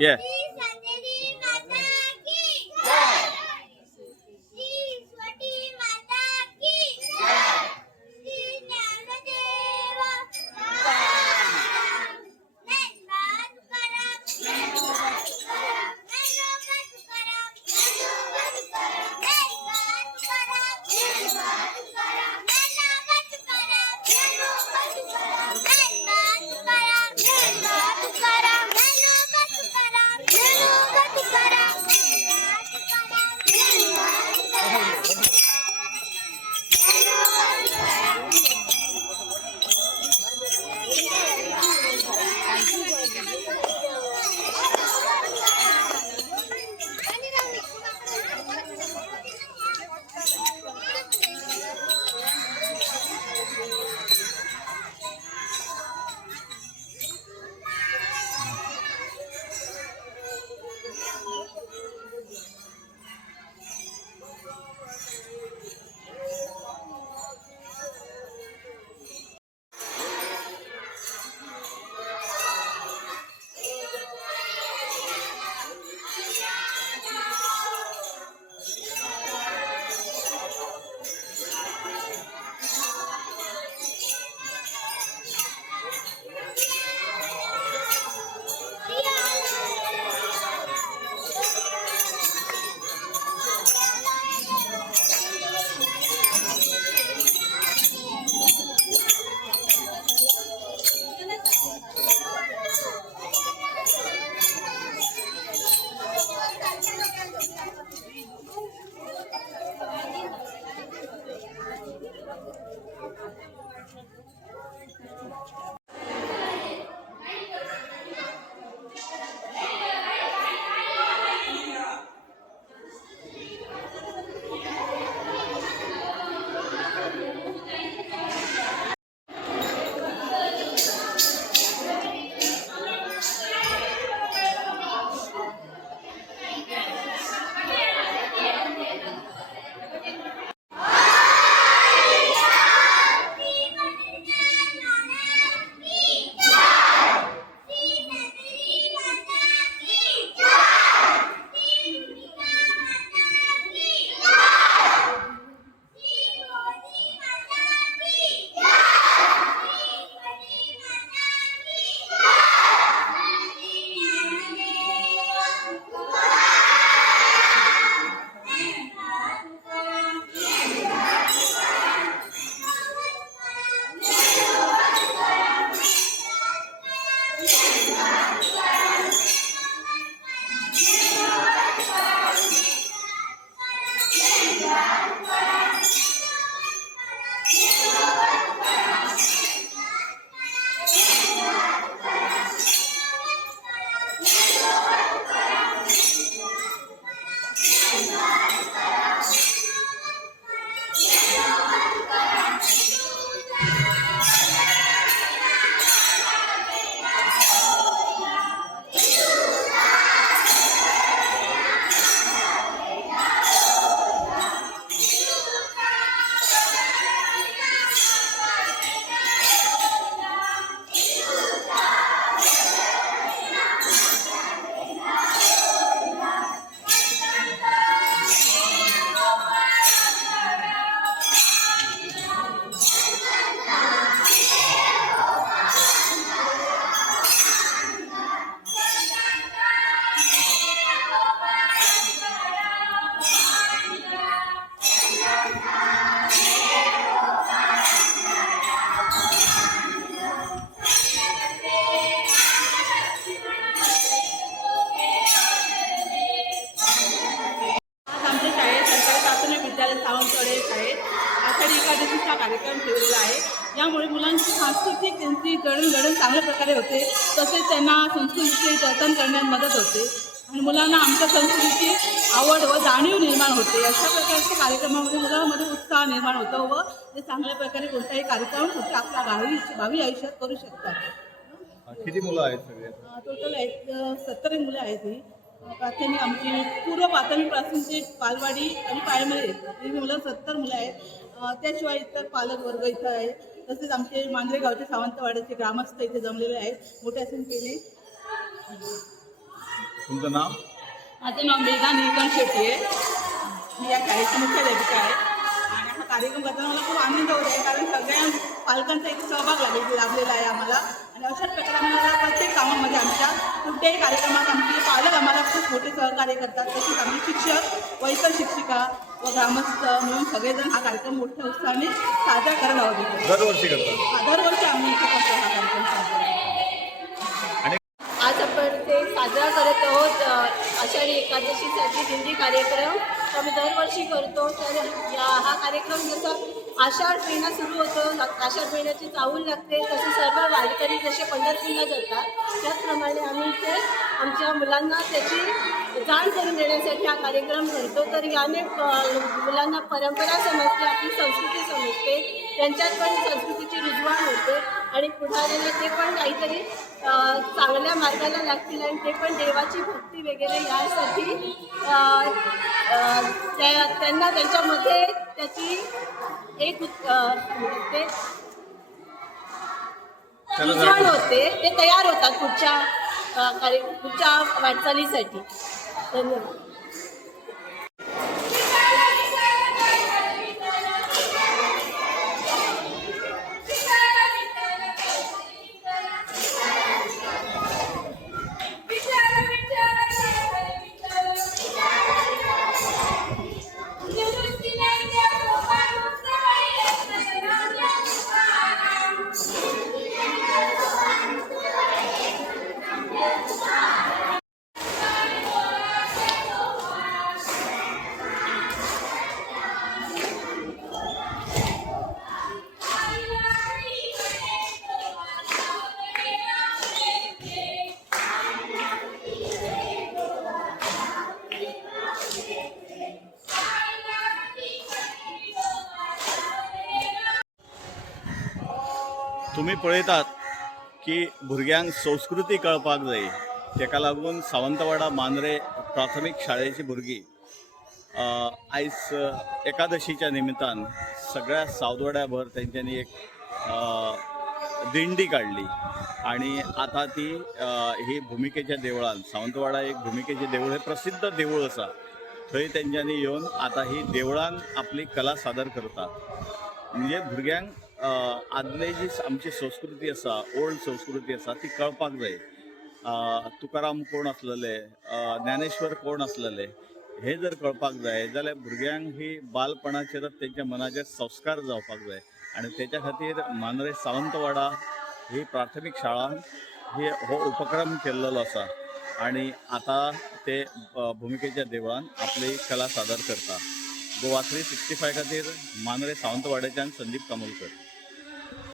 Yeah. Sawantwadi शाळेत आषाढी एकादशीचा कार्यक्रम ठेवलेला आहे. यामुळे मुलांची सांस्कृतिक त्यांची जडणघडण चांगल्या प्रकारे होते, तसेच त्यांना संस्कृतीचे जतन करण्यात मदत होते आणि मुलांना आमच्या संस्कृतीची आवड व जाणीव निर्माण होते. अशा प्रकारच्या कार्यक्रमामध्ये मुलांमध्ये उत्साह निर्माण होतो व ते चांगल्या प्रकारे कोणताही कार्यक्रम होते आपल्या भावी आयुष्यात करू शकतात. किती मुलं आहेत सगळे? टोटल आहेत 70 मुलं आहेत. ही प्राथमिक आमची पूर्व प्राथमिकपासून ते बालवाडी आणि प्रायमरी ही मुलं 70 मुलं आहेत. त्याशिवाय इतर पालक वर्ग इथं आहे. तसेच आमचे मांजरे गावचे सावंतवाड्याचे ग्रामस्थ इथे जमलेले आहेत मोठ्या संख्येने. तुमचं नाव? माझं नाव मेघा निळकंठ शेट्टी आहे. मी या शाळेची मुख्याध्यापिका आहे आणि हा कार्यक्रम करताना मला खूप आनंद होत आहे, कारण सगळ्या पालकांचा एक सहभाग लाभलेला आहे आम्हाला. आणि अशाच प्रकारे आम्हाला प्रत्येक कामामध्ये आमच्या कुठल्याही कार्यक्रमात आमचे पालक आम्हाला खूप मोठे सहकार्य करतात. तसेच आम्ही शिक्षक, वैतर शिक्षिका व ग्रामस्थ मिळून सगळेजण हा कार्यक्रम मोठ्या उत्साहाने साजरा करायला हवा. दरवर्षी करतात? दरवर्षी आम्ही इथे करतो हा कार्यक्रम साजरा. आज आपण ते साजरा करत आहोत आषाढी एकादशीसाठी दिंडी कार्यक्रम. तो आम्ही दरवर्षी करतो. तर हा कार्यक्रम जसा आषाढ महिना सुरू होतो, आषाढ महिन्याची चाहूल लागते, तसे सर्व वारकरी जसे पंढरपूरला जातात त्याचप्रमाणे आम्ही इथे आमच्या मुलांना त्याची जाण करून देण्यासाठी हा कार्यक्रम करतो. तर याने मुलांना परंपरा समजते, आपली संस्कृती समजते, त्यांच्यात पण संस्कृतीची रुजवाण होते आणि पुढाऱ्याला ते पण काहीतरी चांगल्या मार्गाला लागतील आणि ते पण देवाची भक्ती वगैरे यासाठी त्यांना त्यांच्यामध्ये त्याची एक ते रुजवाण होते, ते तयार होतात पुढच्या वाटचालीसाठी. धन्यवाद. तुम्ही पळयतात की भुरग्यांक संस्कृती कळपाक जाय, तेका लागून सावंतवाडा मांद्रे प्राथमीक शाळेची भुरगीं आयज एकादशीच्या निमित्तान सगळ्या सावंतवाड्याभर तेंच्यांनी एक दिंडी काढली आणि आता ती ही भुमिकेच्या देवळान, सावंतवाडा एक भुमिकेचें देवूळ, हे प्रसिद्ध देवूळ आसा, थंय तेंच्यांनी येवन आता ही देवळान आपली कला सादर करतात. म्हणजे भुरग्यांक आदले जी आमची संस्कृती आसा, ओल्ड संस्कृती आसा ती कळपाक जाय. तुकाराम कोण आसलेले, ज्ञानेश्वर कोण आसलेले, हे जर कळपाक जाय जाल्यार भुरग्यांक ही बालपणाचेर तेंच्या मनाचेर संस्कार जावपाक जाय. आणि त्याच्या खातीर मांद्रे सावंतवाडा ही प्राथमीक शाळा ही हो उपक्रम केल्लो आसा आणि आता ते भुमिकेच्या देवळान आपली कला सादर करता. गोवा 365 खातीर मांद्रे सावंतवाड्याच्यान संदीप कामोलकर.